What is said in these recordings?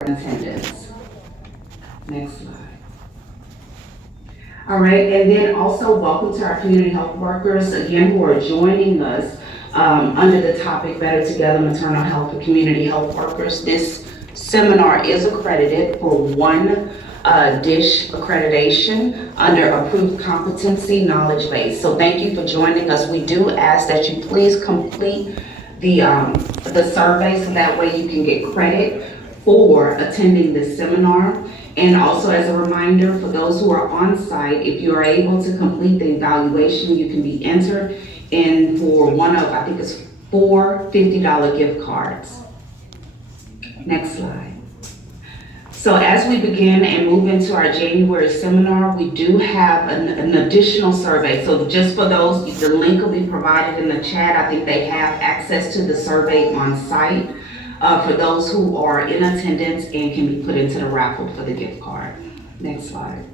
attendance. Next slide. All right, and then also welcome to our community health workers, again, who are joining us under the topic Better Together Maternal Health for Community Health Workers. This seminar is accredited for one DISH accreditation under approved competency knowledge base. So thank you for joining us. We do ask that you please complete the survey so that way you can get credit for attending this seminar. And also as a reminder for those who are on site, if you are able to complete the evaluation, you can be entered in for one of, I think it's 4 $50 gift cards. Next slide. So as we begin and move into our January seminar, we do have an additional survey. So just for those, the link will be provided in the chat. I think they have access to the survey on site for those who are in attendance and can be put into the raffle for the gift card. Next slide.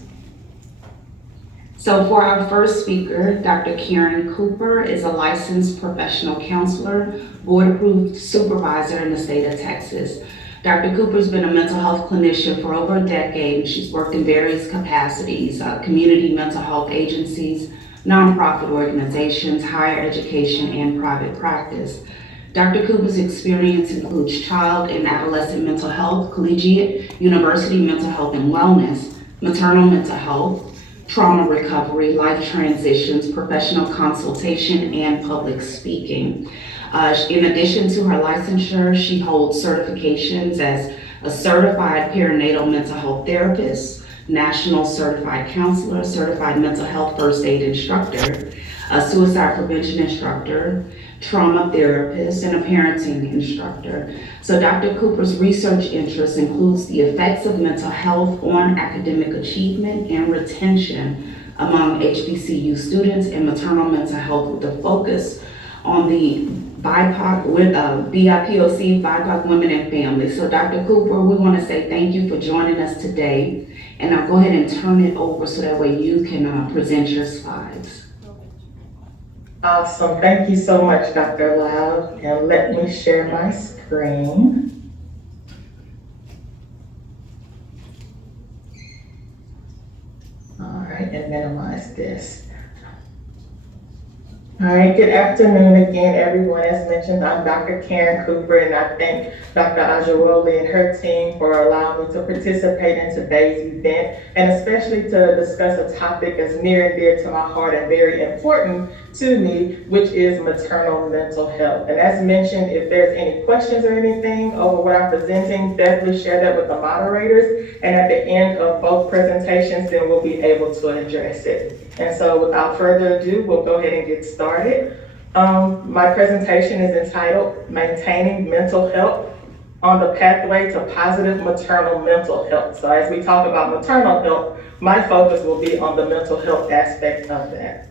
So for our first speaker, Dr. Karen Cooper is a licensed professional counselor, board-approved supervisor in the state of Texas. Dr. Cooper's been a mental health clinician for over a decade. She's worked in various capacities, community mental health agencies, nonprofit organizations, higher education, and private practice. Dr. Cooper's experience includes child and adolescent mental health, collegiate, university mental health and wellness, maternal mental health, trauma recovery, life transitions, professional consultation, and public speaking. In addition to her licensure, she holds certifications as a certified perinatal mental health therapist, national certified counselor, certified mental health first aid instructor, a suicide prevention instructor, trauma therapist, and a parenting instructor. So Dr. Cooper's research interest includes the effects of mental health on academic achievement and retention among HBCU students and maternal mental health with a focus on the BIPOC, BIPOC, BIPOC women and families. So Dr. Cooper, we want to say thank you for joining us today. And I'll go ahead and turn it over so that way you can present your slides. Awesome, thank you so much, Dr. Loud. And let me share my screen. All right, and minimize this. All right, good afternoon again, everyone. As mentioned, I'm Dr. Karen Cooper, and I thank Dr. Ajawoli and her team for allowing me to participate in today's event, and especially to discuss a topic that's near and dear to my heart and very important to me, which is maternal mental health. And as mentioned, if there's any questions or anything over what I'm presenting, definitely share that with the moderators. And at the end of both presentations, then we'll be able to address it. And so without further ado, we'll go ahead and get started. My presentation is entitled Maintaining Mental Health on the Pathway to Positive Maternal Mental Health. So as we talk about maternal health, my focus will be on the mental health aspect of that.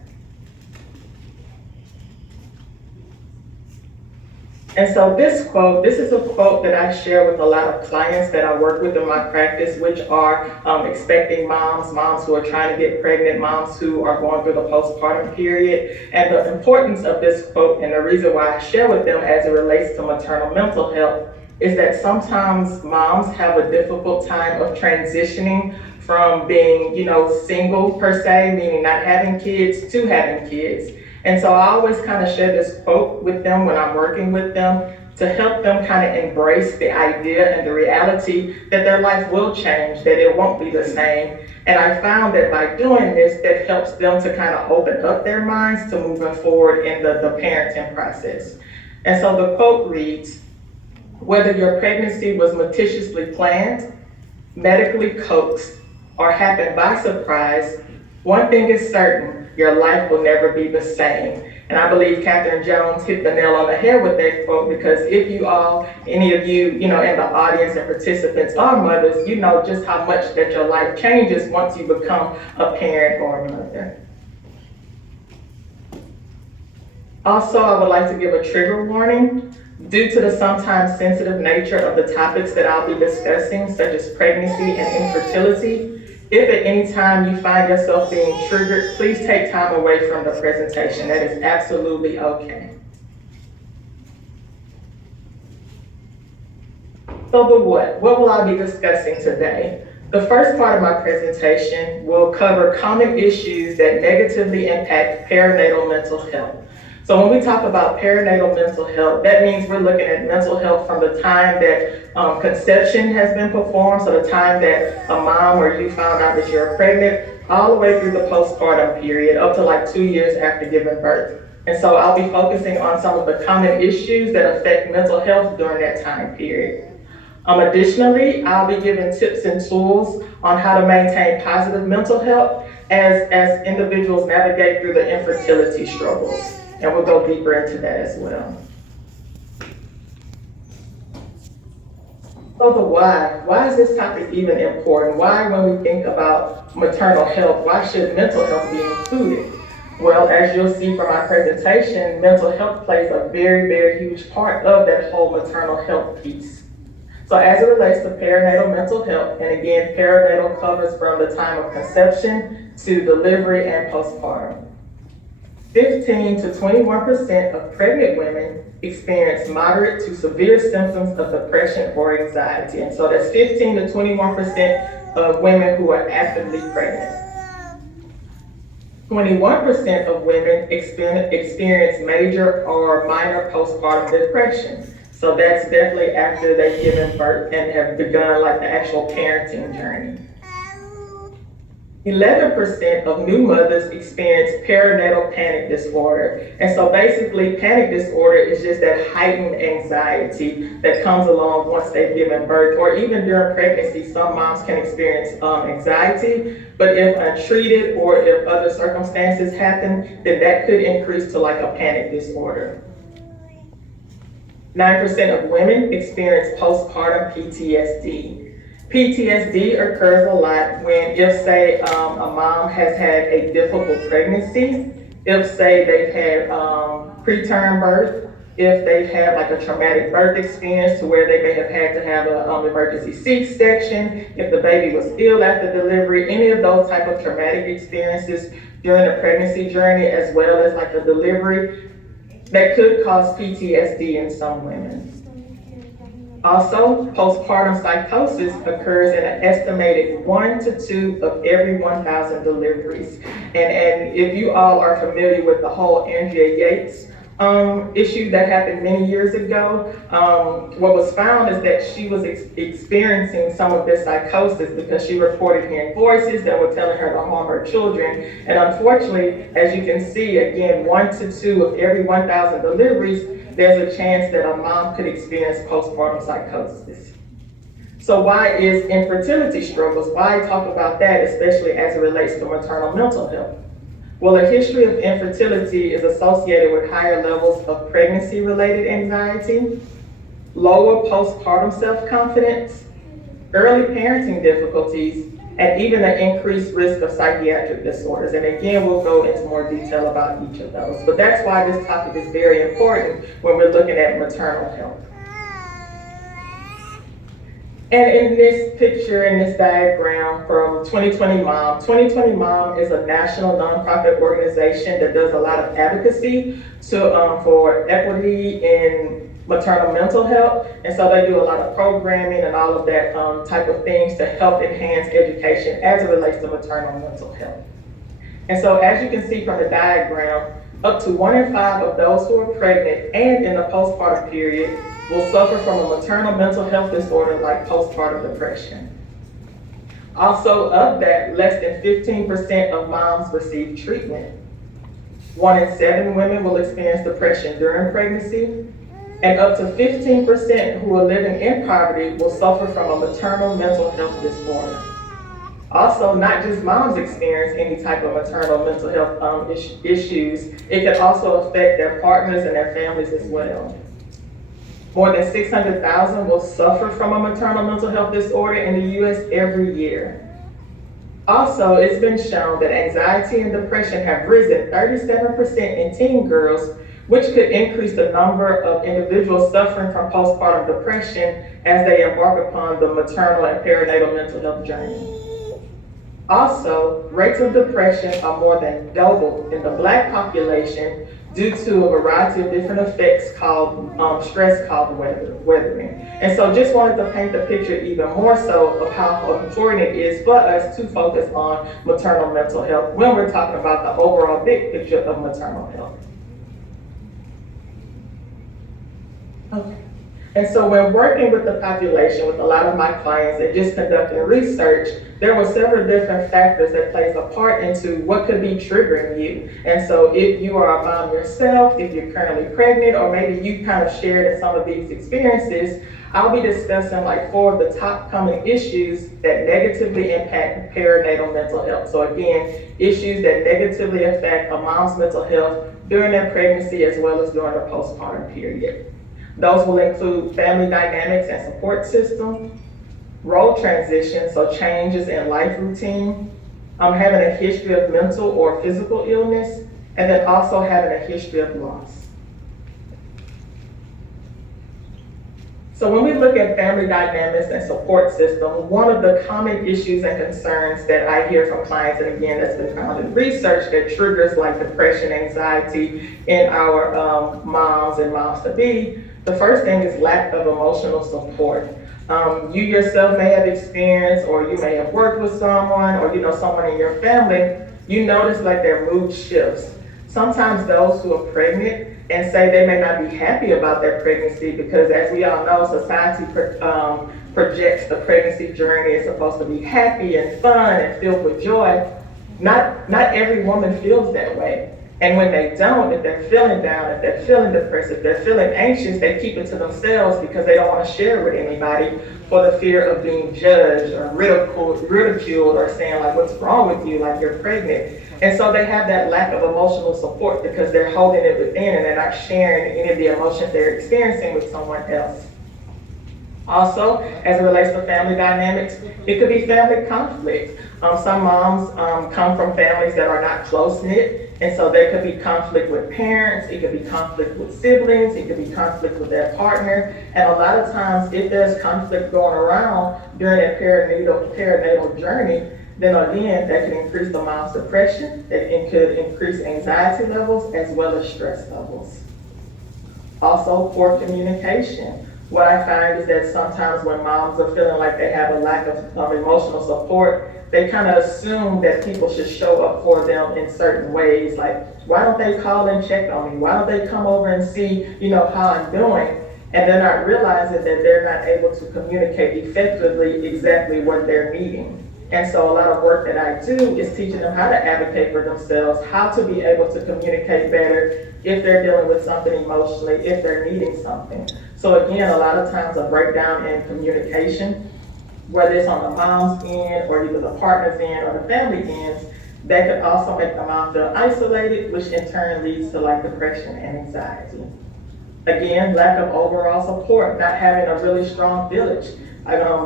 And so this is a quote that I share with a lot of clients that I work with in my practice, which are expecting moms, moms who are trying to get pregnant, moms who are going through the postpartum period. And the importance of this quote and the reason why I share with them as it relates to maternal mental health is that sometimes moms have a difficult time of transitioning from being, single per se, meaning not having kids, to having kids. And so I always kind of share this quote with them when I'm working with them to help them kind of embrace the idea and the reality that their life will change, that it won't be the same. And I found that by doing this, that helps them to kind of open up their minds to moving forward in the parenting process. And so the quote reads, "Whether your pregnancy was meticulously planned, medically coaxed, or happened by surprise, one thing is certain, your life will never be the same." And I believe Catherine Jones hit the nail on the head with that quote, because if you all, any of you, in the audience and participants are mothers, you know just how much that your life changes once you become a parent or a mother. Also, I would like to give a trigger warning. Due to the sometimes sensitive nature of the topics that I'll be discussing, such as pregnancy and infertility, if at any time you find yourself being triggered, please take time away from the presentation. That is absolutely okay. So the what? What will I be discussing today? The first part of my presentation will cover common issues that negatively impact perinatal mental health. So when we talk about perinatal mental health, that means we're looking at mental health from the time that conception has been performed, so the time that a mom or you found out that you're pregnant, all the way through the postpartum period, up to like 2 years after giving birth. And so I'll be focusing on some of the common issues that affect mental health during that time period. Additionally, I'll be giving tips and tools on how to maintain positive mental health as individuals navigate through the infertility struggles. And we'll go deeper into that as well. So the why. Why is this topic even important? Why, when we think about maternal health, why should mental health be included? Well, as you'll see from my presentation, mental health plays a very, very huge part of that whole maternal health piece. So as it relates to perinatal mental health, and again, perinatal covers from the time of conception to delivery and postpartum. 15 to 21% of pregnant women experience moderate to severe symptoms of depression or anxiety. And so that's 15 to 21% of women who are actively pregnant. 21% of women experience major or minor postpartum depression. So that's definitely after they've given birth and have begun like the actual parenting journey. 11% of new mothers experience perinatal panic disorder. And so basically panic disorder is just that heightened anxiety that comes along once they've given birth, or even during pregnancy, some moms can experience anxiety, but if untreated or if other circumstances happen, then that could increase to like a panic disorder. 9% of women experience postpartum PTSD. PTSD occurs a lot when, if say, a mom has had a difficult pregnancy, if say they've had preterm birth, if they've had like a traumatic birth experience to where they may have had to have an emergency C-section, if the baby was ill after delivery, any of those type of traumatic experiences during the pregnancy journey, as well as like the delivery, that could cause PTSD in some women. Also, postpartum psychosis occurs in an estimated 1 to 2 of every 1,000 deliveries. And if you all are familiar with the whole Andrea Yates issue that happened many years ago, what was found is that she was experiencing some of this psychosis because she reported hearing voices that were telling her to harm her children. And unfortunately, as you can see, again, 1 to 2 of every 1,000 deliveries, there's a chance that a mom could experience postpartum psychosis. So why is infertility struggles? Why talk about that, especially as it relates to maternal mental health? Well, a history of infertility is associated with higher levels of pregnancy-related anxiety, lower postpartum self-confidence, early parenting difficulties, and even an increased risk of psychiatric disorders. And again, we'll go into more detail about each of those. But that's why this topic is very important when we're looking at maternal health. And in this picture, in this diagram from 2020 Mom, 2020 Mom is a national nonprofit organization that does a lot of advocacy for equity in maternal mental health. And so they do a lot of programming and all of that type of things to help enhance education as it relates to maternal mental health. And so as you can see from the diagram, up to 1 in 5 of those who are pregnant and in the postpartum period will suffer from a maternal mental health disorder like postpartum depression. Also, of that, less than 15% of moms receive treatment. 1 in 7 women will experience depression during pregnancy, and up to 15% who are living in poverty will suffer from a maternal mental health disorder. Also, not just moms experience any type of maternal mental health issues, it can also affect their partners and their families as well. More than 600,000 will suffer from a maternal mental health disorder in the US every year. Also, it's been shown that anxiety and depression have risen 37% in teen girls, which could increase the number of individuals suffering from postpartum depression as they embark upon the maternal and perinatal mental health journey. Also, rates of depression are more than double in the Black population due to a variety of different effects called stress called weathering. And so just wanted to paint the picture even more so of how important it is for us to focus on maternal mental health when we're talking about the overall big picture of maternal health. Okay. And so when working with the population, with a lot of my clients and just conducting research, there were several different factors that plays a part into what could be triggering you. And so if you are a mom yourself, if you're currently pregnant, or maybe you kind of shared in some of these experiences, I'll be discussing like 4 of the top common issues that negatively impact perinatal mental health. So again, issues that negatively affect a mom's mental health during their pregnancy as well as during the postpartum period. Those will include family dynamics and support system, role transition, so changes in life routine, having a history of mental or physical illness, and then also having a history of loss. So when we look at family dynamics and support system, one of the common issues and concerns that I hear from clients, and again, that's been found in research, that triggers like depression, anxiety in our moms and moms-to-be, the first thing is lack of emotional support. You yourself may have experienced, or you may have worked with someone, or you know someone in your family, you notice like their mood shifts. Sometimes those who are pregnant and say they may not be happy about their pregnancy because, as we all know, society projects the pregnancy journey is supposed to be happy and fun and filled with joy. Not every woman feels that way. And when they don't, if they're feeling down, if they're feeling depressed, if they're feeling anxious, they keep it to themselves because they don't want to share with anybody for the fear of being judged or ridiculed or saying like, what's wrong with you, like you're pregnant. And so they have that lack of emotional support because they're holding it within and they're not sharing any of the emotions they're experiencing with someone else. Also, as it relates to family dynamics, it could be family conflict. Some moms come from families that are not close-knit, and so there could be conflict with parents, it could be conflict with siblings, it could be conflict with their partner, and a lot of times if there's conflict going around during their perinatal journey, then again, that can increase the mom's depression, it could increase anxiety levels as well as stress levels. Also, poor communication. What I find is that sometimes when moms are feeling like they have a lack of emotional support, they kind of assume that people should show up for them in certain ways. Like, why don't they call and check on me? Why don't they come over and see, how I'm doing? And they're not realizing that they're not able to communicate effectively exactly what they're needing. And so a lot of work that I do is teaching them how to advocate for themselves, how to be able to communicate better if they're dealing with something emotionally, if they're needing something. So again, a lot of times a breakdown in communication, whether it's on the mom's end or either the partner's end or the family ends, that could also make the mom feel isolated, which in turn leads to like depression and anxiety. Again, lack of overall support, not having a really strong village.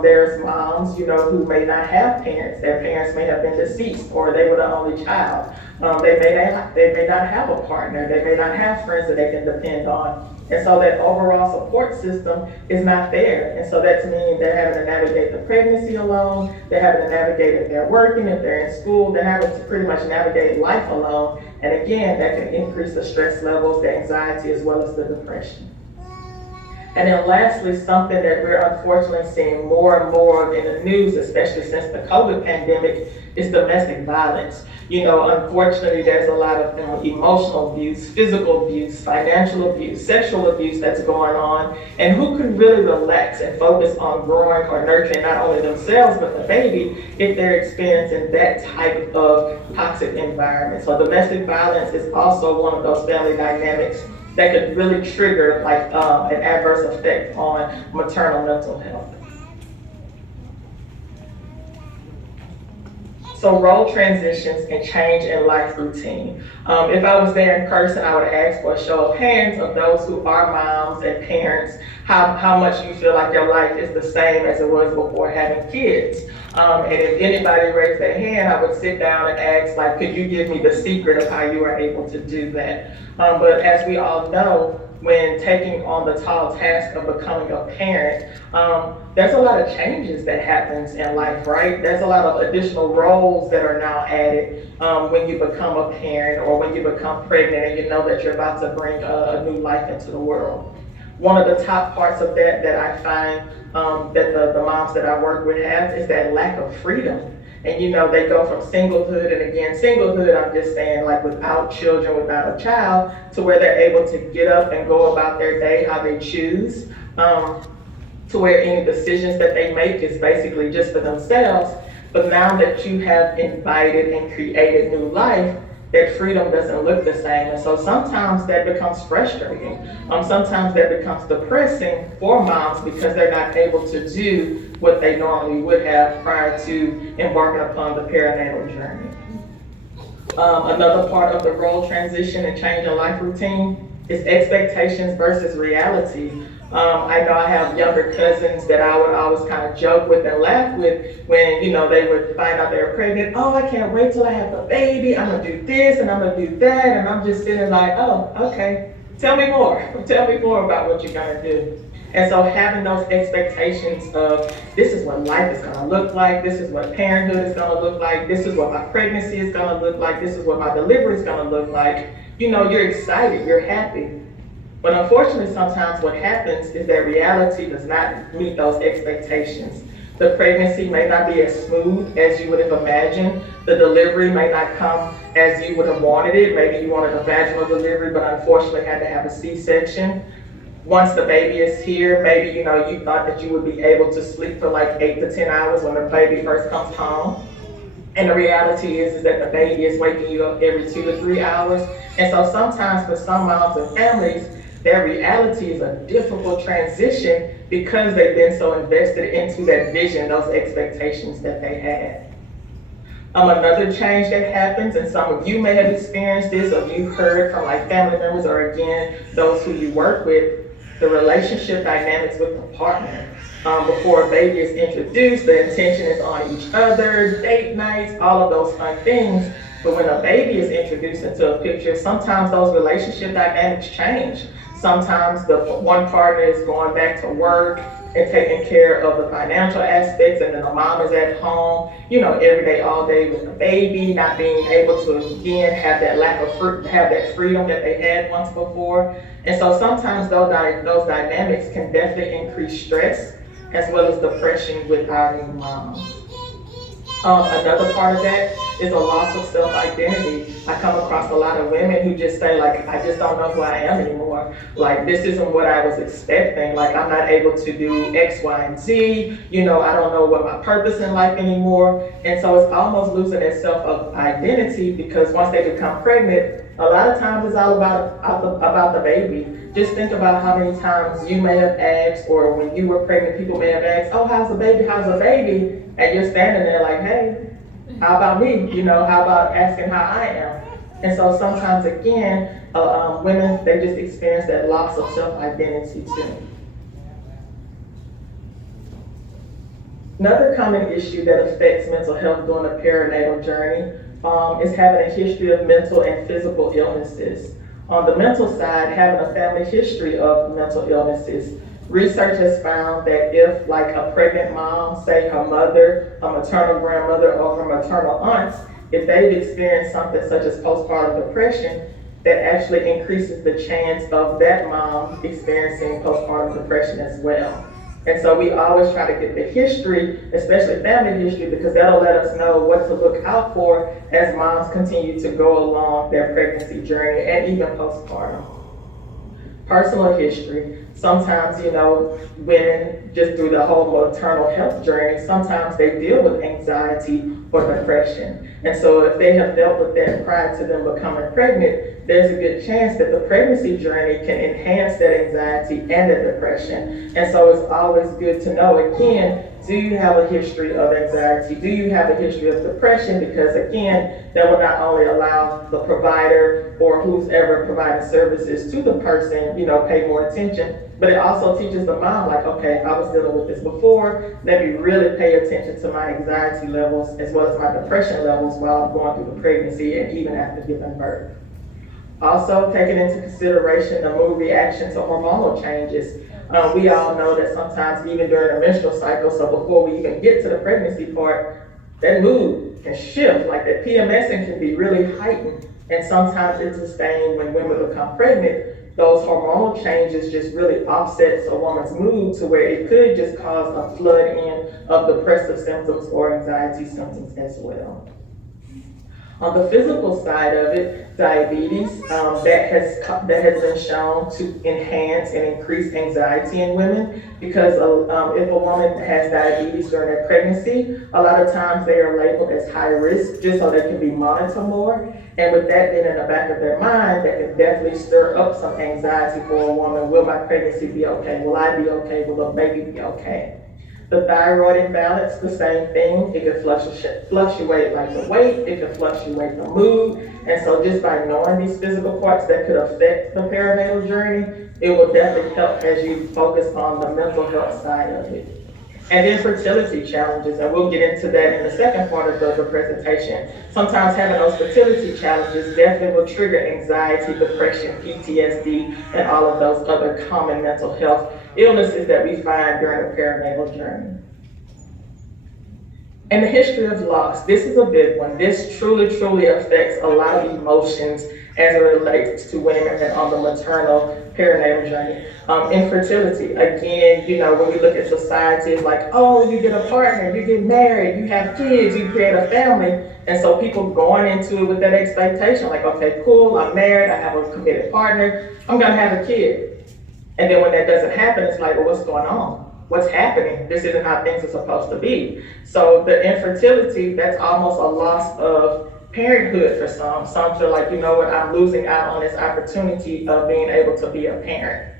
There's moms, who may not have parents. Their parents may have been deceased or they were the only child. They may not have a partner. They may not have friends that they can depend on. And so that overall support system is not there. And so that means they're having to navigate the pregnancy alone. They're having to navigate if they're working, if they're in school. They're having to pretty much navigate life alone. And again, that can increase the stress levels, the anxiety, as well as the depression. And then lastly, something that we're unfortunately seeing more and more in the news, especially since the COVID pandemic, is domestic violence. Unfortunately, there's a lot of emotional abuse, physical abuse, financial abuse, sexual abuse that's going on. And who can really relax and focus on growing or nurturing not only themselves, but the baby if they're experiencing that type of toxic environment? So domestic violence is also one of those family dynamics that could really trigger like an adverse effect on maternal mental health. So role transitions and change in life routine. If I was there in person, I would ask for a show of hands of those who are moms and parents, how much you feel like your life is the same as it was before having kids. And if anybody raised their hand, I would sit down and ask, like, could you give me the secret of how you were able to do that? But as we all know, when taking on the tall task of becoming a parent, there's a lot of changes that happens in life, right? There's a lot of additional roles that are now added when you become a parent or when you become pregnant and you know that you're about to bring a new life into the world. One of the top parts of that I find that the moms that I work with have is that lack of freedom. And they go from singlehood, and again, singlehood, I'm just saying, like without children, without a child, to where they're able to get up and go about their day how they choose, to where any decisions that they make is basically just for themselves. But now that you have invited and created new life, that freedom doesn't look the same. And so sometimes that becomes frustrating. Sometimes that becomes depressing for moms because they're not able to do what they normally would have prior to embarking upon the perinatal journey. Another part of the role transition and change in life routine is expectations versus reality. I know I have younger cousins that I would always kind of joke with and laugh with when, they would find out they were pregnant. Oh, I can't wait till I have the baby. I'm gonna do this and I'm gonna do that. And I'm just sitting like, oh, okay. Tell me more. Tell me more about what you're gonna do. And so having those expectations of this is what life is gonna look like, this is what parenthood is gonna look like, this is what my pregnancy is gonna look like, this is what my delivery is gonna look like, you're excited, you're happy. But unfortunately, sometimes what happens is that reality does not meet those expectations. The pregnancy may not be as smooth as you would have imagined. The delivery may not come as you would have wanted it. Maybe you wanted a vaginal delivery, but unfortunately had to have a C-section. Once the baby is here, maybe you thought that you would be able to sleep for like 8 to 10 hours when the baby first comes home. And the reality is that the baby is waking you up every 2 to 3 hours. And so sometimes for some moms and families, their reality is a difficult transition because they've been so invested into that vision, those expectations that they had. Another change that happens, and some of you may have experienced this, or you've heard from like family members, or again, those who you work with, the relationship dynamics with the partner. Before a baby is introduced, the intention is on each other, date nights, all of those fun things. But when a baby is introduced into a picture, sometimes those relationship dynamics change. Sometimes the one partner is going back to work and taking care of the financial aspects, and then the mom is at home, every day, all day with the baby, not being able to again have that freedom that they had once before. And so sometimes those dynamics can definitely increase stress as well as depression with our new moms. Another part of that is a loss of self-identity. I come across a lot of women who just say, like, I just don't know who I am anymore. Like, this isn't what I was expecting. Like, I'm not able to do X, Y, and Z. I don't know what my purpose in life anymore. And so it's almost losing that self-identity because once they become pregnant, a lot of times it's all about the baby. Just think about how many times you may have asked, or when you were pregnant, people may have asked, oh, how's the baby? How's the baby? And you're standing there like, hey, how about me? How about asking how I am? And so sometimes, again, women, they just experience that loss of self-identity too. Another common issue that affects mental health during the perinatal journey is having a history of mental and physical illnesses. On the mental side, having a family history of mental illnesses. Research has found that if, like a pregnant mom, say her mother, a maternal grandmother, or her maternal aunts, if they've experienced something such as postpartum depression, that actually increases the chance of that mom experiencing postpartum depression as well. And so we always try to get the history, especially family history, because that'll let us know what to look out for as moms continue to go along their pregnancy journey and even postpartum. Personal history. Sometimes, women, just through the whole maternal health journey, sometimes they deal with anxiety or depression. And so if they have dealt with that prior to them becoming pregnant, there's a good chance that the pregnancy journey can enhance that anxiety and that depression. And so it's always good to know, again, do you have a history of anxiety? Do you have a history of depression? Because again, that will not only allow the provider or who's ever providing services to the person, pay more attention, but it also teaches the mom, like, okay, I was dealing with this before, let me really pay attention to my anxiety levels as well as my depression levels while I'm going through the pregnancy and even after giving birth. Also, taking into consideration the mood reaction to hormonal changes. We all know that sometimes even during the menstrual cycle, so before we even get to the pregnancy part, that mood can shift, like that PMSing can be really heightened. And sometimes it's sustained when women become pregnant. Those hormonal changes just really offsets a woman's mood to where it could just cause a flood in of depressive symptoms or anxiety symptoms as well. On the physical side of it, diabetes that has been shown to enhance and increase anxiety in women because if a woman has diabetes during their pregnancy, a lot of times they are labeled as high risk just so they can be monitored more. And with that being in the back of their mind, that can definitely stir up some anxiety for a woman. Will my pregnancy be okay? Will I be okay? Will the baby be okay? The thyroid imbalance, the same thing. It can fluctuate like the weight, it can fluctuate the mood. And so just by knowing these physical parts that could affect the perinatal journey, it will definitely help as you focus on the mental health side of it. And then fertility challenges, and we'll get into that in the second part of the presentation. Sometimes having those fertility challenges definitely will trigger anxiety, depression, PTSD, and all of those other common mental health illnesses that we find during the perinatal journey. And the history of loss, this is a big one. This truly affects a lot of emotions as it relates to women and on the maternal perinatal journey. Infertility, again, when we look at society, it's like, oh, you get a partner, you get married, you have kids, you create a family. And so people going into it with that expectation, like, okay, cool, I'm married, I have a committed partner, I'm gonna have a kid. And then when that doesn't happen, it's like, well, what's going on? What's happening? This isn't how things are supposed to be. So the infertility, that's almost a loss of parenthood for some. Some feel like, you know what, I'm losing out on this opportunity of being able to be a parent.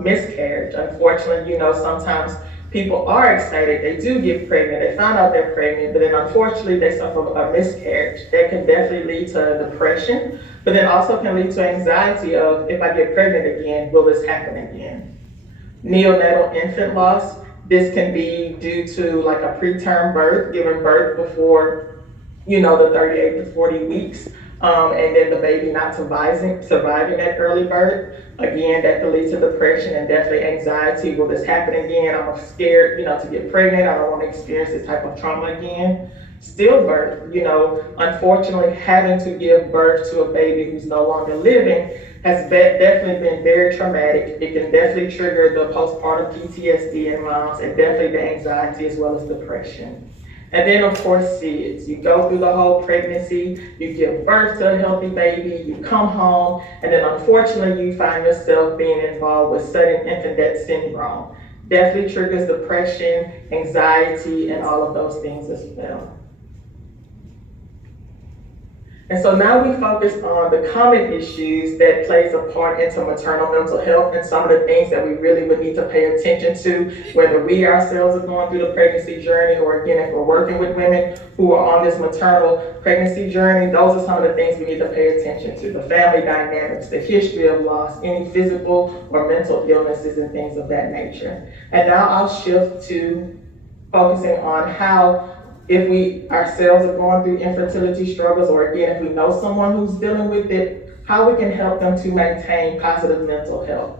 Miscarriage, unfortunately, sometimes people are excited, they do get pregnant, they find out they're pregnant, but then unfortunately they suffer a miscarriage. That can definitely lead to depression, but then also can lead to anxiety of, if I get pregnant again, will this happen again? Neonatal infant loss, this can be due to like a preterm birth, giving birth before the 38 to 40 weeks, and then the baby not surviving that early birth. Again, that can lead to depression and definitely anxiety. Will this happen again? I'm scared, to get pregnant. I don't want to experience this type of trauma again. Stillbirth, unfortunately having to give birth to a baby who's no longer living has definitely been very traumatic. It can definitely trigger the postpartum PTSD in moms and definitely the anxiety as well as depression. And then of course SIDS. You go through the whole pregnancy, you give birth to a healthy baby, you come home, and then unfortunately you find yourself being involved with sudden infant death syndrome. Definitely triggers depression, anxiety, and all of those things as well. And so now we focus on the common issues that plays a part into maternal mental health and some of the things that we really would need to pay attention to, whether we ourselves are going through the pregnancy journey or again, if we're working with women who are on this maternal pregnancy journey. Those are some of the things we need to pay attention to: the family dynamics, the history of loss, any physical or mental illnesses and things of that nature. And now I'll shift to focusing on how, if we ourselves are going through infertility struggles, or again, if we know someone who's dealing with it, how we can help them to maintain positive mental health.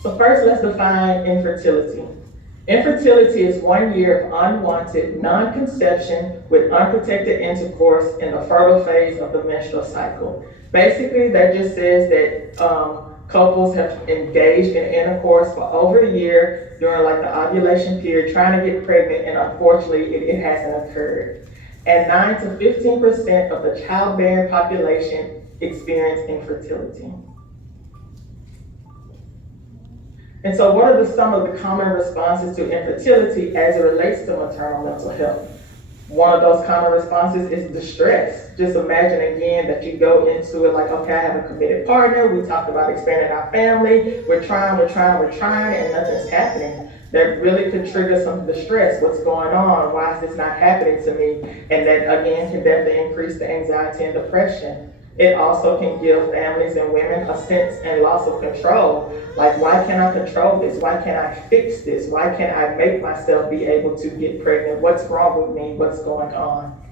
So first, let's define infertility. Infertility is 1 year of unwanted non-conception with unprotected intercourse in the fertile phase of the menstrual cycle. Basically, that just says that couples have engaged in intercourse for over a year during like the ovulation period, trying to get pregnant, and unfortunately it hasn't occurred. And 9 to 15% of the childbearing population experience infertility. And so what are some of the common responses to infertility as it relates to maternal mental health? One of those common responses is distress. Just imagine again that you go into it like, okay, I have a committed partner. We talked about expanding our family. We're trying, and nothing's happening. That really could trigger some distress. What's going on? Why is this not happening to me? And that again can definitely increase the anxiety and depression. It also can give families and women a sense and loss of control. Like, why can't I control this? Why can't I fix this? Why can't I make myself be able to get pregnant? What's wrong with me? What's going on?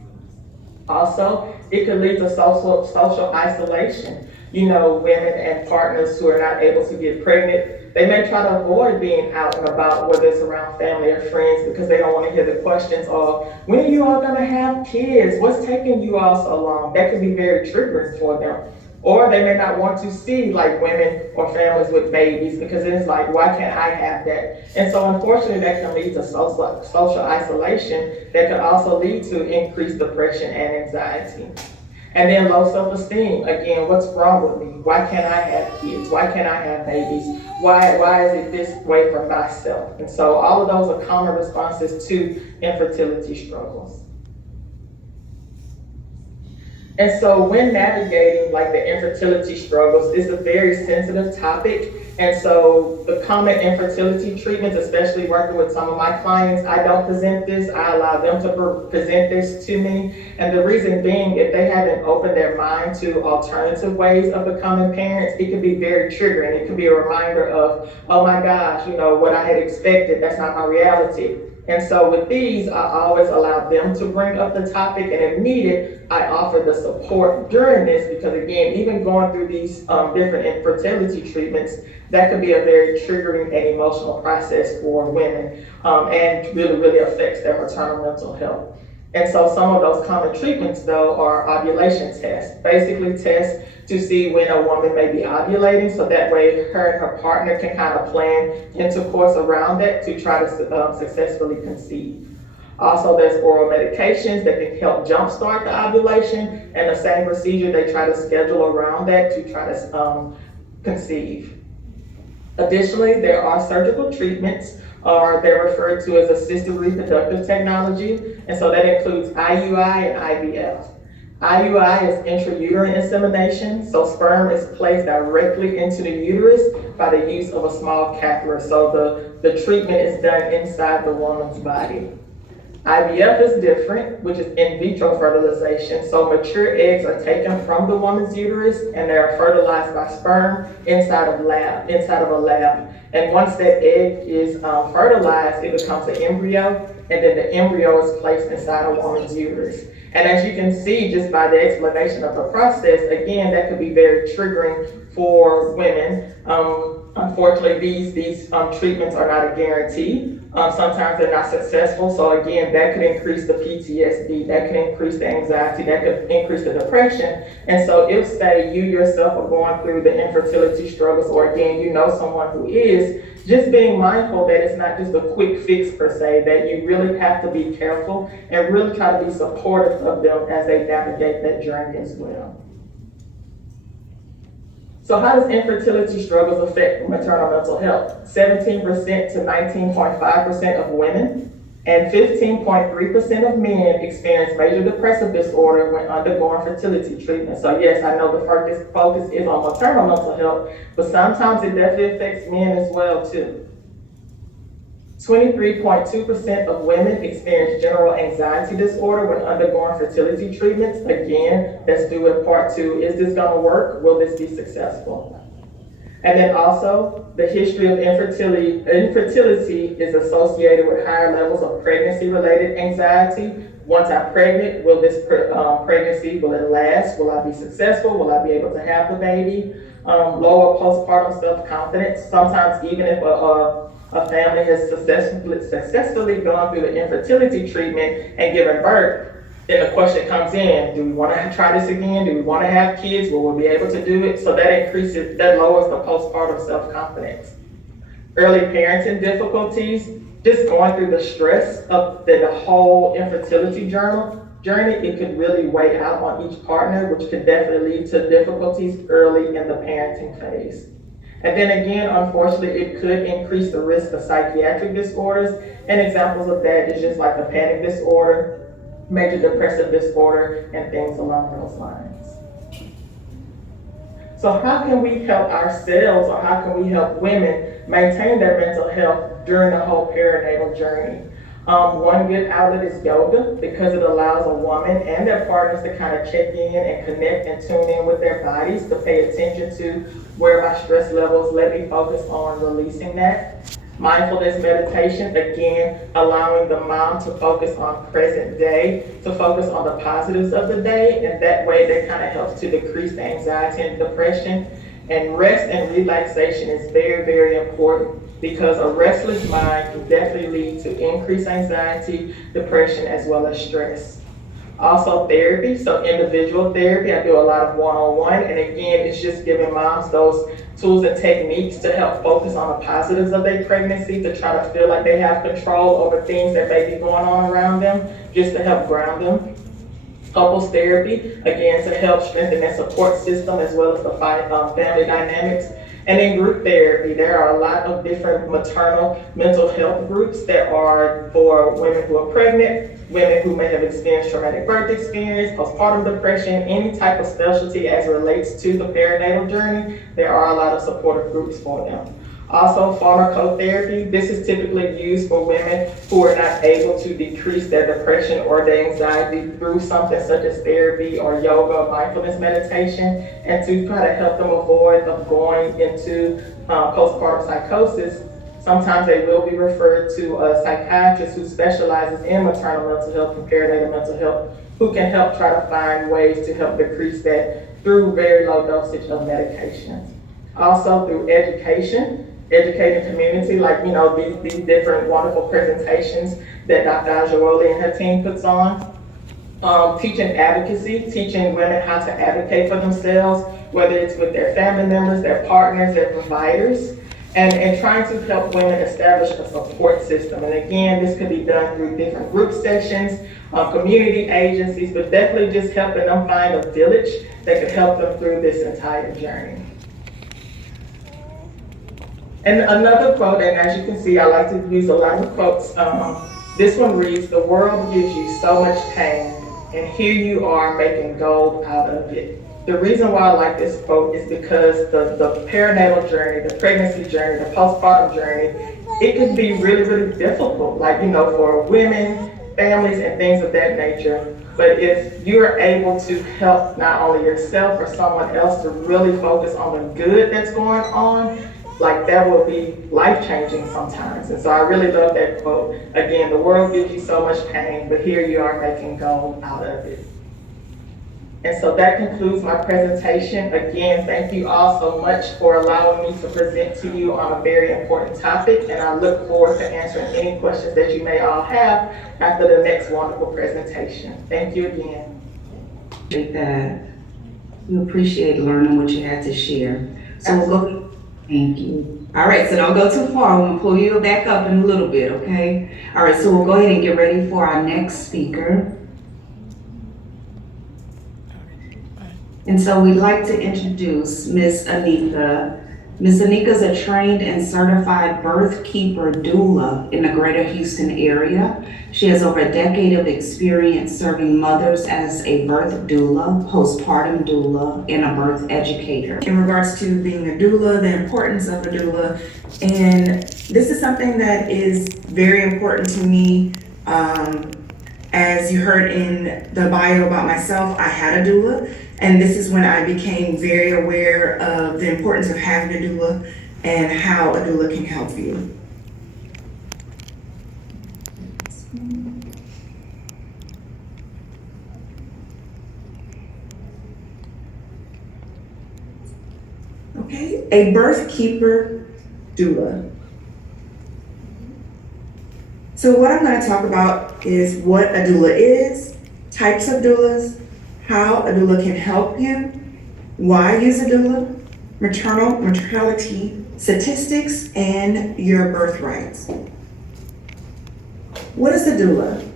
Also, it could lead to social isolation. Women and partners who are not able to get pregnant, they may try to avoid being out and about, whether it's around family or friends, because they don't want to hear the questions of, when are you all going to have kids? What's taking you all so long? That can be very triggering for them. Or they may not want to see like women or families with babies because it's like, why can't I have that? And so unfortunately that can lead to social isolation that can also lead to increased depression and anxiety. And then low self-esteem. Again, what's wrong with me? Why can't I have kids? Why can't I have babies? Why is it this way for myself? And so all of those are common responses to infertility struggles. And so when navigating like the infertility struggles, it's a very sensitive topic. And so the common infertility treatments, especially working with some of my clients, I don't present this, I allow them to present this to me. And the reason being, if they haven't opened their mind to alternative ways of becoming parents, it can be very triggering. It can be a reminder of, oh my gosh, what I had expected, that's not my reality. And so with these, I always allow them to bring up the topic, and if needed, I offer the support during this, because again, even going through these different infertility treatments, that can be a very triggering and emotional process for women, and really, really affects their maternal mental health. And so some of those common treatments, though, are ovulation tests. Basically tests to see when a woman may be ovulating, so that way her and her partner can kind of plan intercourse around that to try to successfully conceive. Also, there's oral medications that can help jumpstart the ovulation, and the same procedure they try to schedule around that to try to conceive. Additionally, there are surgical treatments, or they're referred to as assisted reproductive technology, and so that includes IUI and IVF. IUI is intrauterine insemination, so sperm is placed directly into the uterus by the use of a small catheter, so the treatment is done inside the woman's body. IVF is different, which is in vitro fertilization. So mature eggs are taken from the woman's uterus and they are fertilized by sperm inside of a lab. And once that egg is fertilized, it becomes an embryo, and then the embryo is placed inside a woman's uterus. And as you can see, just by the explanation of the process, again, that could be very triggering for women. Unfortunately, these treatments are not a guarantee. Sometimes they're not successful. So again, that could increase the PTSD, that could increase the anxiety, that could increase the depression. And so if, say, you yourself are going through the infertility struggles, or again, you know someone who is, just being mindful that it's not just a quick fix per se, that you really have to be careful and really try to be supportive of them as they navigate that journey as well. So how does infertility struggles affect maternal mental health? 17% to 19.5% of women and 15.3% of men experience major depressive disorder when undergoing fertility treatment. So yes, I know the focus is on maternal mental health, but sometimes it definitely affects men as well too. 23.2% of women experience general anxiety disorder when undergoing fertility treatments. Again, that's due in part to, is this gonna work? Will this be successful? And then also, the history of infertility is associated with higher levels of pregnancy-related anxiety. Once I'm pregnant, will this pregnancy, will it last? Will I be successful? Will I be able to have the baby? Lower postpartum self-confidence. Sometimes even if a family has successfully gone through the infertility treatment and given birth, then the question comes in, do we want to try this again? Do we want to have kids? Will we be able to do it? So that lowers the postpartum self-confidence. Early parenting difficulties, just going through the stress of the whole infertility journey, it could really weigh out on each partner, which could definitely lead to difficulties early in the parenting phase. And then again, unfortunately, it could increase the risk of psychiatric disorders. And examples of that is just like the panic disorder, major depressive disorder, and things along those lines. So how can we help ourselves, or how can we help women maintain their mental health during the whole perinatal journey? One good outlet is yoga, because it allows a woman and their partners to kind of check in and connect and tune in with their bodies, to pay attention to where my stress levels, let me focus on releasing that. Mindfulness meditation, again, allowing the mom to focus on present day, to focus on the positives of the day, and that way that kind of helps to decrease the anxiety and depression. And rest and relaxation is very, very important because a restless mind can definitely lead to increased anxiety, depression, as well as stress. Also therapy, so individual therapy, I do a lot of one-on-one, and again, it's just giving moms those tools and techniques to help focus on the positives of their pregnancy, to try to feel like they have control over things that may be going on around them, just to help ground them. Couples therapy, again, to help strengthen their support system as well as the family dynamics. And in group therapy, there are a lot of different maternal mental health groups that are for women who are pregnant, women who may have experienced traumatic birth experience, postpartum depression, any type of specialty as it relates to the perinatal journey. There are a lot of supportive groups for them. Also, pharmacotherapy. This is typically used for women who are not able to decrease their depression or their anxiety through something such as therapy or yoga or mindfulness meditation, and to try to help them avoid going into postpartum psychosis. Sometimes they will be referred to a psychiatrist who specializes in maternal mental health and perinatal mental health, who can help try to find ways to help decrease that through very low dosage of medications. Also through education, educating community, like these different wonderful presentations that Dr. Ajawoli and her team puts on. Teaching advocacy, teaching women how to advocate for themselves, whether it's with their family members, their partners, their providers, and trying to help women establish a support system. And again, this could be done through different group sessions, community agencies, but definitely just helping them find a village that could help them through this entire journey. And another quote, and as you can see, I like to use a lot of quotes. This one reads, "The world gives you so much pain, and here you are making gold out of it." The reason why I like this quote is because the perinatal journey, the pregnancy journey, the postpartum journey, it can be really, really difficult, for women, families, and things of that nature. But if you're able to help not only yourself or someone else to really focus on the good that's going on, that will be life-changing sometimes. And so I really love that quote. Again, the world gives you so much pain, but here you are making gold out of it. And so that concludes my presentation. Again, thank you all so much for allowing me to present to you on a very important topic, and I look forward to answering any questions that you may all have after the next wonderful presentation. Thank you again. Take that. We appreciate learning what you had to share. So we'll go. Thank you. All right, so don't go too far. We'll pull you back up in a little bit, okay? All right, so we'll go ahead and get ready for our next speaker. And so we'd like to introduce Ms. Anika. Ms. Anika is a trained and certified birth keeper doula in the greater Houston area. She has over a decade of experience serving mothers as a birth doula, postpartum doula, and a birth educator. In regards to being a doula, the importance of a doula, and this is something that is very important to me. As you heard in the bio about myself, I had a doula, and this is when I became very aware of the importance of having a doula and how a doula can help you. Okay, a birth keeper doula. So what I'm going to talk about is what a doula is, types of doulas, how a doula can help you, why use a doula, mortality statistics, and your birth rights. What is a doula?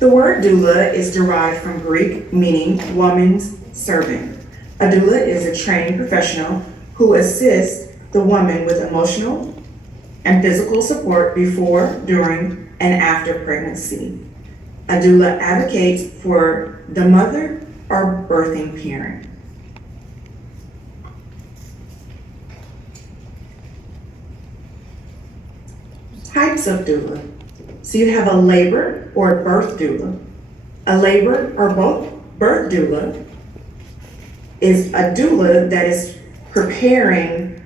The word doula is derived from Greek meaning woman's servant. A doula is a trained professional who assists the woman with emotional and physical support before, during, and after pregnancy. A doula advocates for the mother or birthing parent. Types of doula. So you have a labor or birth doula. A labor or both birth doula is a doula that is preparing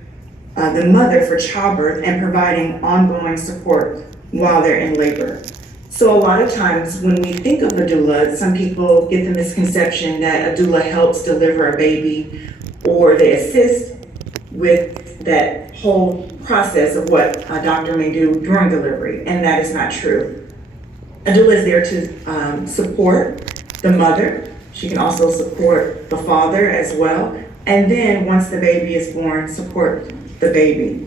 the mother for childbirth and providing ongoing support while they're in labor. So a lot of times when we think of a doula, some people get the misconception that a doula helps deliver a baby or they assist with that whole process of what a doctor may do during delivery, and that is not true. A doula is there to support the mother. She can also support the father as well, and then once the baby is born, support the baby.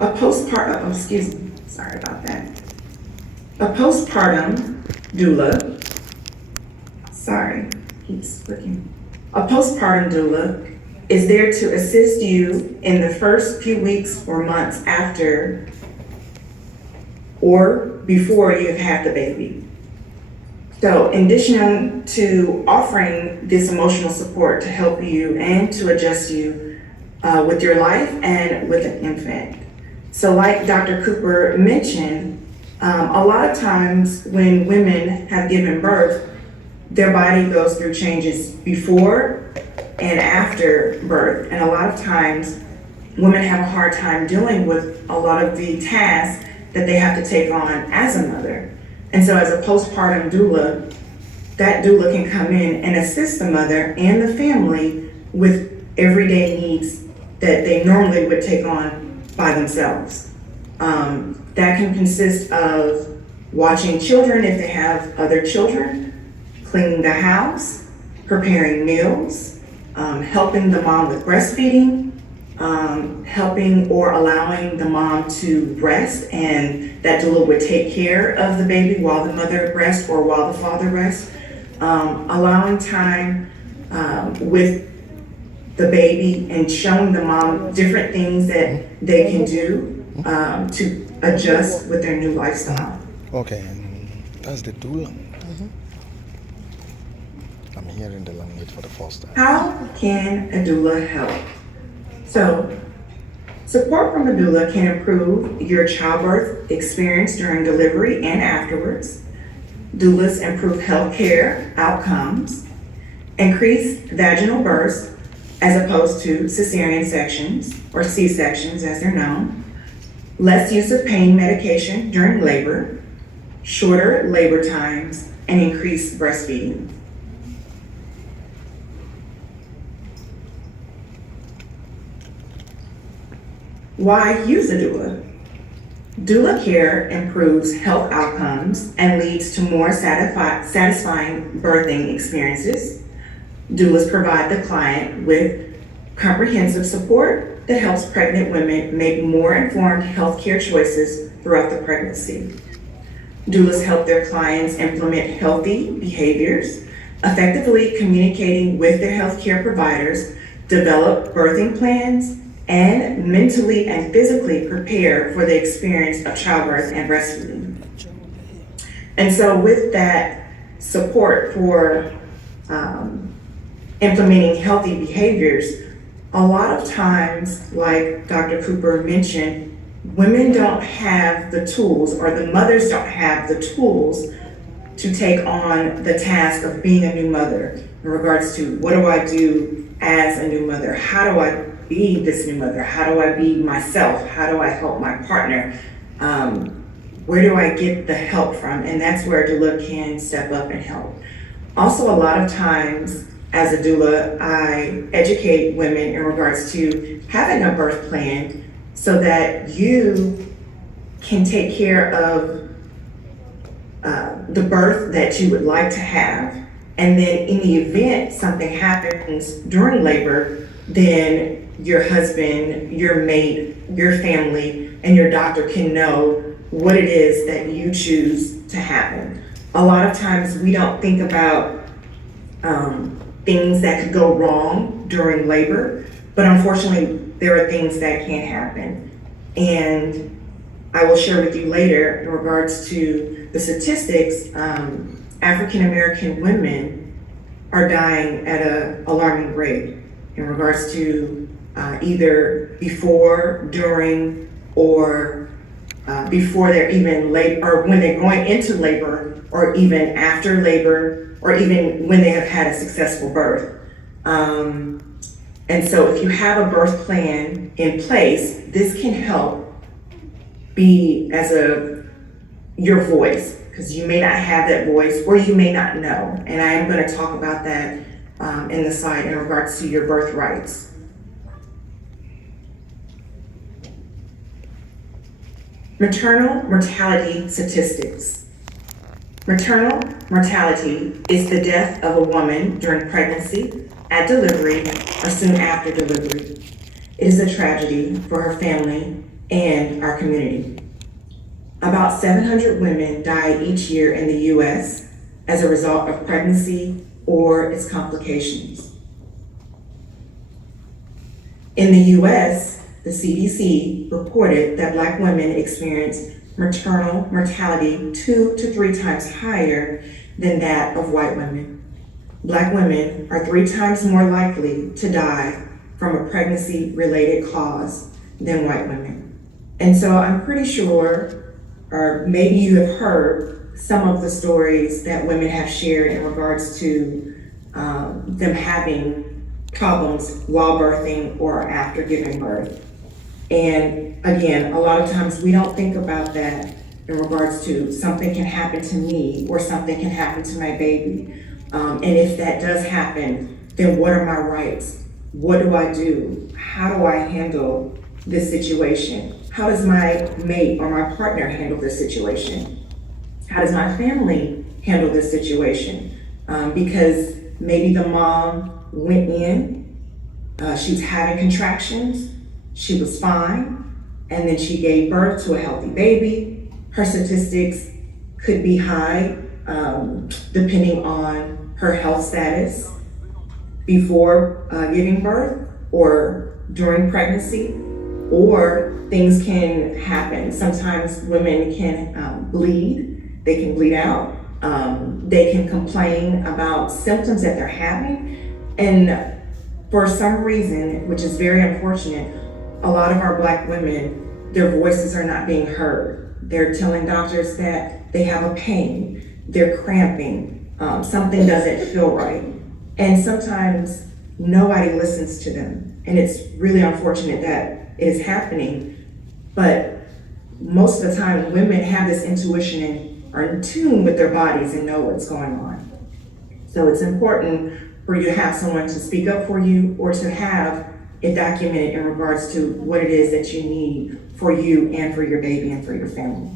A postpartum doula, a postpartum doula is there to assist you in the first few weeks or months after or before you've had the baby. So in addition to offering this emotional support to help you and to adjust you with your life and with an infant. So like Dr. Cooper mentioned, a lot of times when women have given birth, their body goes through changes before and after birth. And a lot of times women have a hard time dealing with a lot of the tasks that they have to take on as a mother. And so as a postpartum doula, that doula can come in and assist the mother and the family with everyday needs that they normally would take on by themselves. That can consist of watching children if they have other children, cleaning the house, preparing meals, helping the mom with breastfeeding, helping or allowing the mom to breast, and that doula would take care of the baby while the mother breasts or while the father breasts, allowing time with the baby and showing the mom different things that they can do to adjust with their new lifestyle. Okay, and that's the doula. I'm hearing the language for the first time. How can a doula help? So, support from a doula can improve your childbirth experience during delivery and afterwards. Doulas improve healthcare outcomes, increase vaginal births as opposed to cesarean sections or C-sections as they're known, less use of pain medication during labor, shorter labor times, and increased breastfeeding. Why use a doula? Doula care improves health outcomes and leads to more satisfying birthing experiences. Doulas provide the client with comprehensive support that helps pregnant women make more informed healthcare choices throughout the pregnancy. Doulas help their clients implement healthy behaviors, effectively communicating with their healthcare providers, develop birthing plans, and mentally and physically prepare for the experience of childbirth and breastfeeding. And so with that support for implementing healthy behaviors, a lot of times, like Dr. Cooper mentioned, women don't have the tools, or the mothers don't have the tools to take on the task of being a new mother in regards to what do I do as a new mother? How do I be this new mother? How do I be myself? How do I help my partner? Where do I get the help from? And that's where a doula can step up and help. Also, a lot of times as a doula, I educate women in regards to having a birth plan so that you can take care of the birth that you would like to have. And then in the event something happens during labor, then your husband, your mate, your family, and your doctor can know what it is that you choose to happen. A lot of times we don't think about things that could go wrong during labor, but unfortunately there are things that can happen. And I will share with you later in regards to the statistics, African American women are dying at an alarming rate in regards to either before, during, or before they're even late, or when they're going into labor, or even after labor, or even when they have had a successful birth. And so if you have a birth plan in place, this can help be your voice, because you may not have that voice or you may not know. And I am going to talk about that in the slide in regards to your birth rights. Maternal mortality statistics. Maternal mortality is the death of a woman during pregnancy, at delivery, or soon after delivery. It is a tragedy for her family and our community. About 700 women die each year in the U.S. as a result of pregnancy or its complications. In the U.S., the CDC reported that Black women experience maternal mortality 2 to 3 times higher than that of white women. Black women are 3 times more likely to die from a pregnancy-related cause than white women. And so I'm pretty sure, or maybe you have heard some of the stories that women have shared in regards to them having problems while birthing or after giving birth. And again, a lot of times we don't think about that in regards to something can happen to me or something can happen to my baby. And if that does happen, then what are my rights? What do I do? How do I handle this situation? How does my mate or my partner handle this situation? How does my family handle this situation? Because maybe the mom went in, she was having contractions, she was fine, and then she gave birth to a healthy baby. Her statistics could be high, depending on her health status before giving birth or during pregnancy, or things can happen. Sometimes women can bleed, they can bleed out, they can complain about symptoms that they're having, and for some reason, which is very unfortunate, a lot of our Black women, their voices are not being heard. They're telling doctors that they have a pain, they're cramping, something doesn't feel right. And sometimes nobody listens to them. And it's really unfortunate that it is happening. But most of the time, women have this intuition and are in tune with their bodies and know what's going on. So it's important for you to have someone to speak up for you or to have it documented in regards to what it is that you need for you and for your baby and for your family.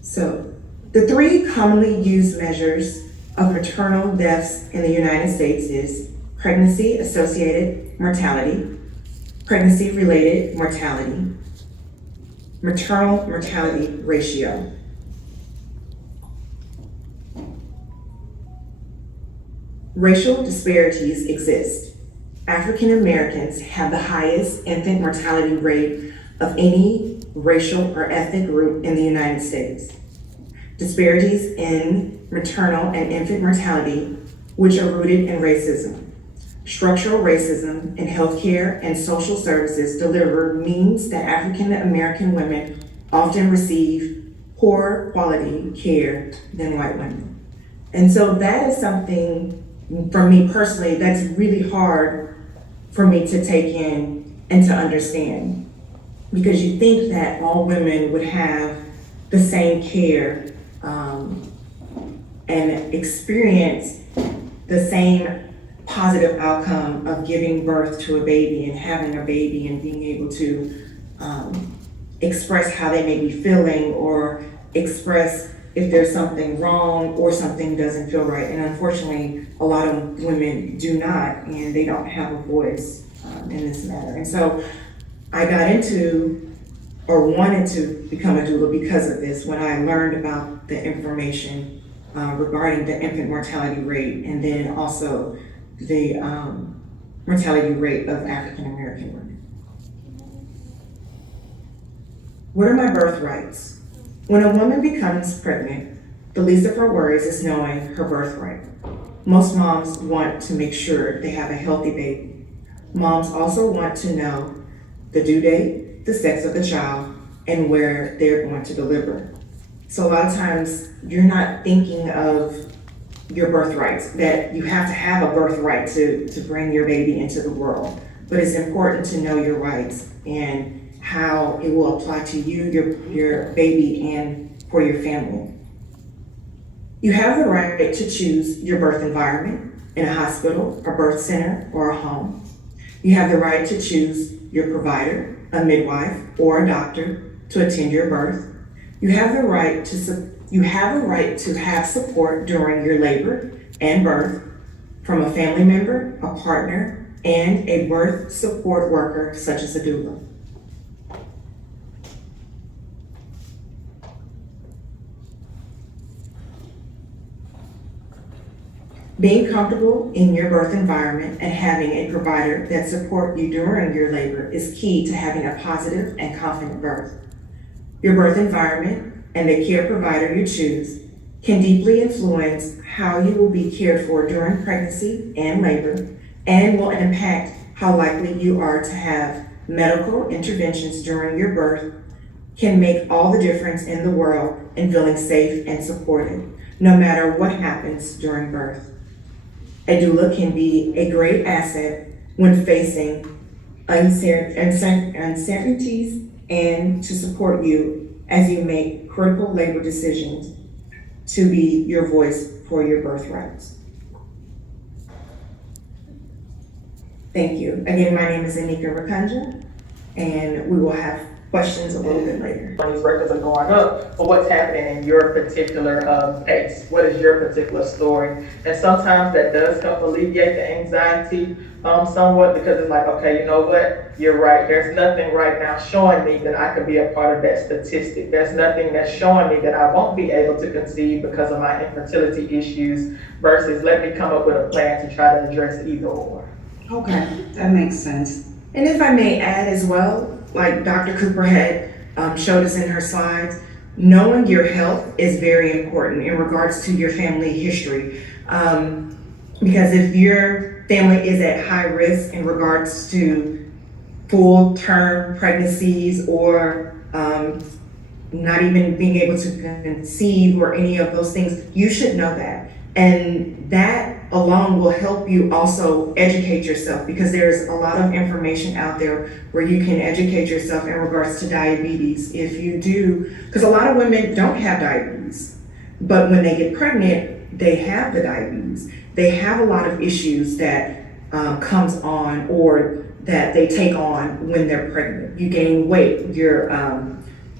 So, the 3 commonly used measures of maternal deaths in the United States is pregnancy-associated mortality, pregnancy-related mortality, maternal mortality ratio. Racial disparities exist. African Americans have the highest infant mortality rate of any racial or ethnic group in the United States. Disparities in maternal and infant mortality, which are rooted in racism. Structural racism in healthcare and social services delivered means that African American women often receive poorer quality care than white women. And so that is something, for me personally, that's really hard for me to take in and to understand. Because you think that all women would have the same care and experience the same positive outcome of giving birth to a baby and having a baby and being able to express how they may be feeling or express if there's something wrong or something doesn't feel right. And unfortunately, a lot of women do not, and they don't have a voice in this matter. And so I got into or wanted to become a doula because of this when I learned about the information regarding the infant mortality rate and then also the mortality rate of African American women. What are my birth rights? When a woman becomes pregnant, the least of her worries is knowing her birthright. Most moms want to make sure they have a healthy baby. Moms also want to know the due date, the sex of the child, and where they're going to deliver. So a lot of times you're not thinking of your birthrights, that you have to have a birthright to bring your baby into the world. But it's important to know your rights and how it will apply to you, your baby, and for your family. You have the right to choose your birth environment in a hospital, a birth center, or a home. You have the right to choose your provider, a midwife, or a doctor to attend your birth. You have the right to have support during your labor and birth from a family member, a partner, and a birth support worker such as a doula. Being comfortable in your birth environment and having a provider that supports you during your labor is key to having a positive and confident birth. Your birth environment and the care provider you choose can deeply influence how you will be cared for during pregnancy and labor, and will impact how likely you are to have medical interventions during your birth. Can make all the difference in the world in feeling safe and supported, no matter what happens during birth. A doula can be a great asset when facing uncertainties and to support you as you make critical labor decisions to be your voice for your birthrights. Thank you. Again, my name is Anika Rakanja, and we will have questions a little bit later. These records are going up, but what's happening in your particular case? What is your particular story? And sometimes that does help alleviate the anxiety somewhat, because it's like, okay, you know what? You're right. There's nothing right now showing me that I could be a part of that statistic. There's nothing that's showing me that I won't be able to conceive because of my infertility issues, versus let me come up with a plan to try to address either or. Okay, that makes sense. And if I may add as well, like Dr. Cooper had showed us in her slides, knowing your health is very important in regards to your family history. Because if your family is at high risk in regards to full-term pregnancies or not even being able to conceive or any of those things, you should know that. And that alone will help you also educate yourself, because there's a lot of information out there where you can educate yourself in regards to diabetes. If you do, because a lot of women don't have diabetes, but when they get pregnant, they have the diabetes. They have a lot of issues that comes on or that they take on when they're pregnant. You gain weight, your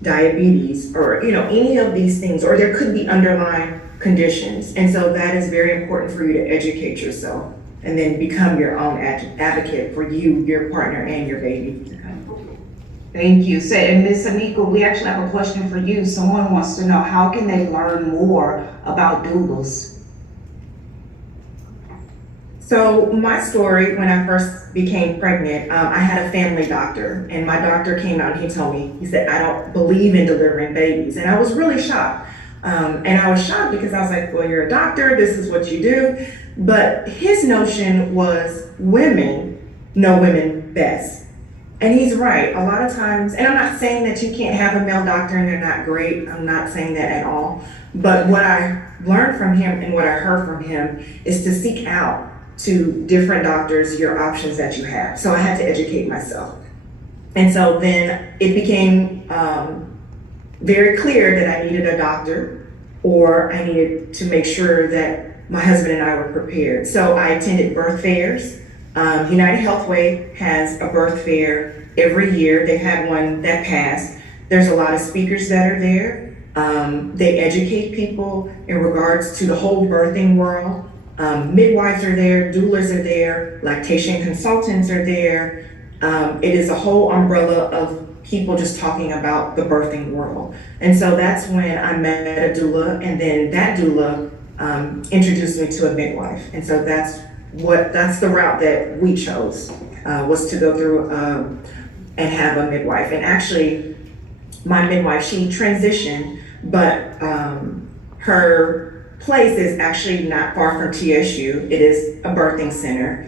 diabetes, or any of these things, or there could be underlying conditions. And so that is very important for you to educate yourself and then become your own advocate for you, your partner, and your baby. Thank you. So, and Ms. Anika, we actually have a question for you. Someone wants to know, how can they learn more about doulas? So my story, when I first became pregnant, I had a family doctor, and my doctor came out and he told me, he said, I don't believe in delivering babies. And I was really shocked. And I was shocked because I was like, well, you're a doctor, this is what you do. But his notion was women know women best. And he's right. A lot of times, and I'm not saying that you can't have a male doctor and they're not great. I'm not saying that at all. But what I learned from him and what I heard from him is to seek out to different doctors your options that you have. So I had to educate myself. And so then it became very clear that I needed a doctor, or I needed to make sure that my husband and I were prepared. So I attended birth fairs. United Healthway has a birth fair every year. They had one that passed. There's a lot of speakers that are there. They educate people in regards to the whole birthing world. Midwives are there, doulas are there, lactation consultants are there. It is a whole umbrella of people just talking about the birthing world. And so that's when I met a doula, and then that doula introduced me to a midwife. And so that's the route that we chose, was to go through and have a midwife. And actually, my midwife, she transitioned, but her place is actually not far from TSU. It is a birthing center.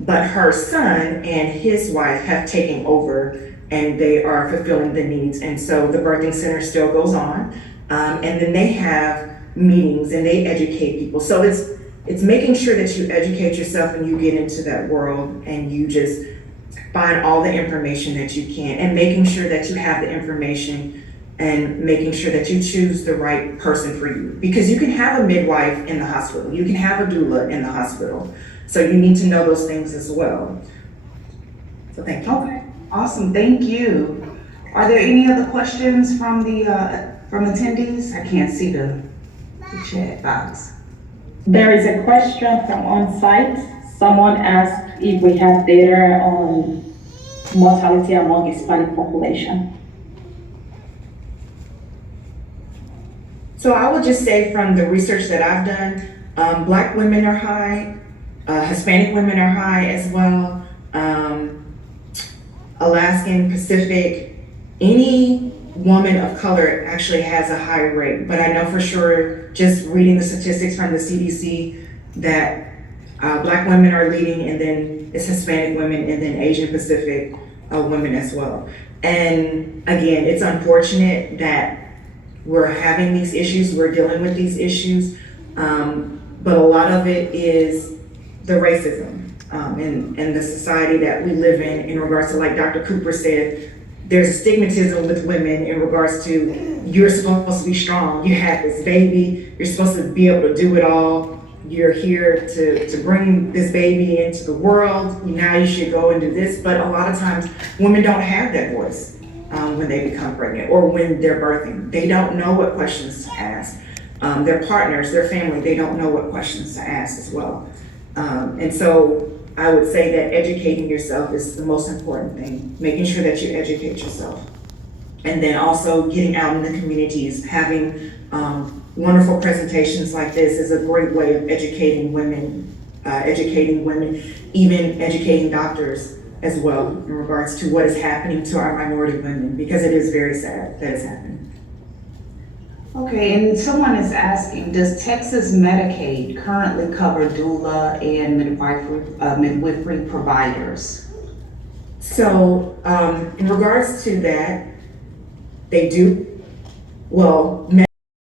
But her son and his wife have taken over, and they are fulfilling the needs. And so the birthing center still goes on. And then they have meetings and they educate people. So it's making sure that you educate yourself and you get into that world and you just find all the information that you can, and making sure that you have the information and making sure that you choose the right person for you. Because you can have a midwife in the hospital, you can have a doula in the hospital. So you need to know those things as well. So thank you. Okay, awesome, thank you. Are there any other questions from the, from attendees? I can't see the chat box. There is a question from on-site. Someone asked if we have data on mortality among Hispanic population. So I would just say from the research that I've done, Black women are high, Hispanic women are high as well, Alaskan, Pacific, any woman of color actually has a high rate. But I know for sure, just reading the statistics from the CDC, that Black women are leading, and then it's Hispanic women, and then Asian Pacific women as well. And again, it's unfortunate that we're having these issues, we're dealing with these issues, but a lot of it is the racism and the society that we live in regards to, like Dr. Cooper said, there's stigmatism with women in regards to, you're supposed to be strong, you had this baby, you're supposed to be able to do it all, you're here to bring this baby into the world, now you should go and do this. But a lot of times, women don't have that voice when they become pregnant or when they're birthing. They don't know what questions to ask. Their partners, their family, they don't know what questions to ask as well. And so I would say that educating yourself is the most important thing, making sure that you educate yourself. And then also getting out in the communities, having wonderful presentations like this is a great way of educating women, even educating doctors as well in regards to what is happening to our minority women, because it is very sad that it's happening. Okay, and someone is asking, does Texas Medicaid currently cover doula and midwifery providers? So in regards to that, they do. Well,